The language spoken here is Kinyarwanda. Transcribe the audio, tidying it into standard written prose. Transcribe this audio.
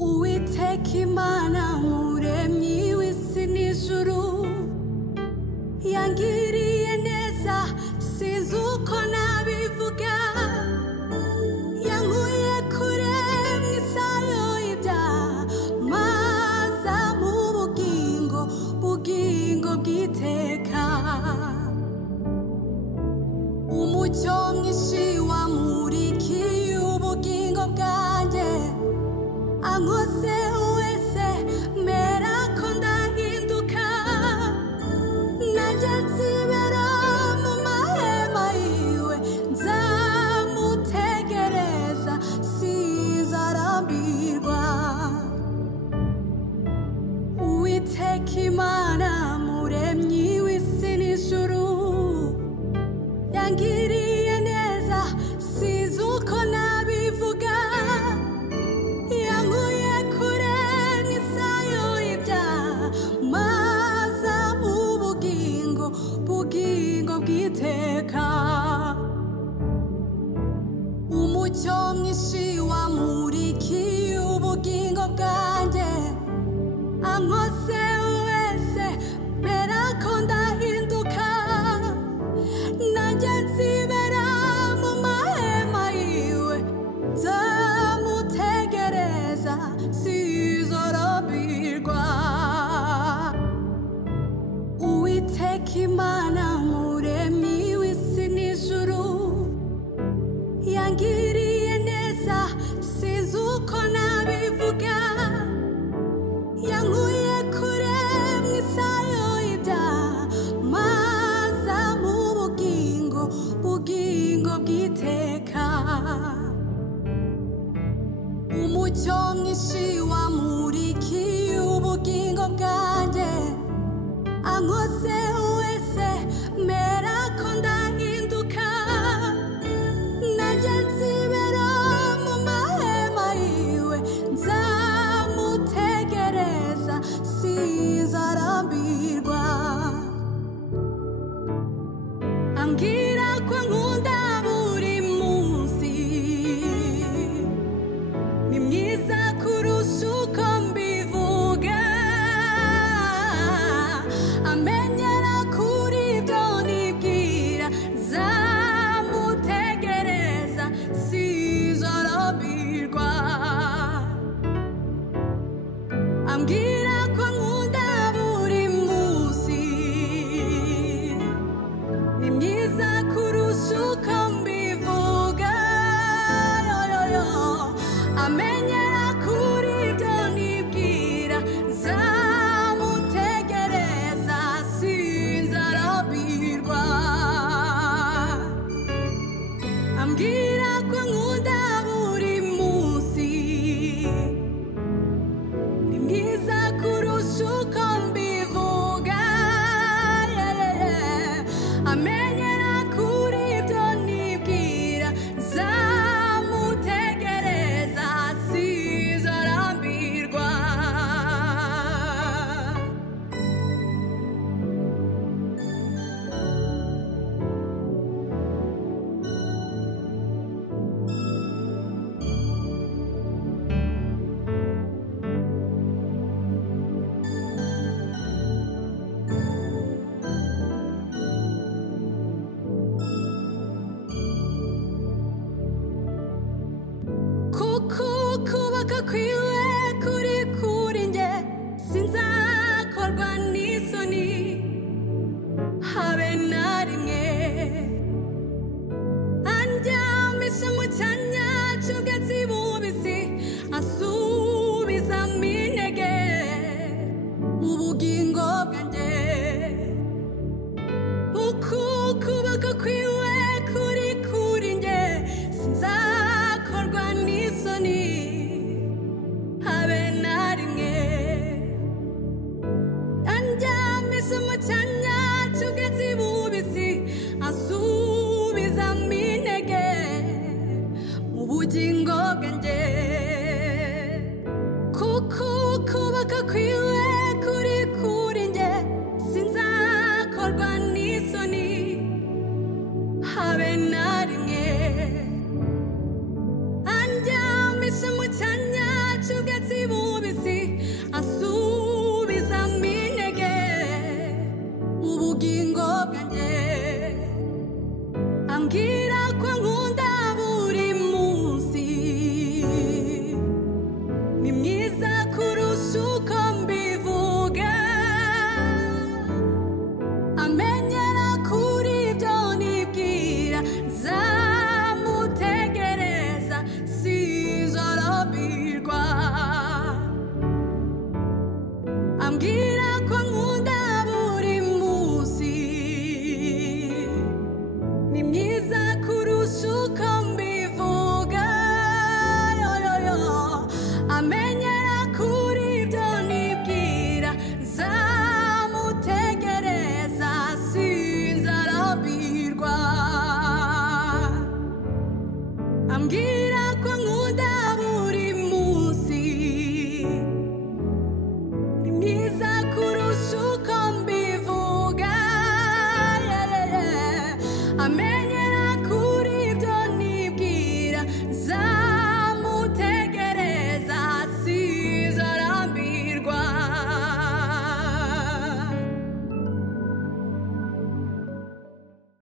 Uwiteka Imana muremyi w'isi n'ijuru yangiriye neza sinzi uko nabivuga yankuye kure mw'isayo y'ibyaha maza mu bugingo bw'iteka umucyo mwinshi wamurikiye ubugingo bwanjye ankose wese mera ko ndahinduka najya nsibera mu mahema yiwe nzamutegereza sinzarambirwa Uwiteka Imana muremyi w'isi n'ijuru yangiriye neza sinzi uko nabivuga yankuye kure n'isayo y'ibyaha maza mu bugingo bw'iteka umucyo mwinshi wamurikiye ubugingo bwanjye ankose wese mera ko ndahinduka najya nsibera mu mahema yiwe nzamutegereza sinzarambirwa Uwiteka Imana muremyi w'isi n'ijuru yangiriye neza sinzi uko nabivuga yankuye kure mw'isayo y'ibyaha maza mu bugingo bw'iteka umucyo mwinshi wamurikiye ubugingo bwanjye ankose wese mera ko ndahinduka najya nsibera mu mahema yiwe nzamutegereza sinzarambirwa ambwira ko nkunda buri munsi ni mwiza kurusha uko mbivuga amenyera kuri ibyo nibwira nzamutegereza sinzarambirwa ambwira ko nkunda buri munsi ni mwiza kurusha uko mbivuga amenyera kuri ibyo nibwira nzamutegereza sinzarambirwa ambwira ko nkunda buri munsi ni mwiza kurusha uko mbivuga amenyera kuri ibyo nibwira nzamutegereza sinzarambirwa kubaka kwiwe kuri nge sinzakorwa n'isoni habe na rimwe andyamisha mu cyanya cy'ubwatsi bubisi asubizamo intege mu bugingo bwanjye ukuboko kwiwe kuri nge sinzakorwa n'isoni habe na rimwe andyamisha mu cyanya cy'ubwatsi bubisi asubizamo intege mu bugingo bwanjye ukuboko kwiwe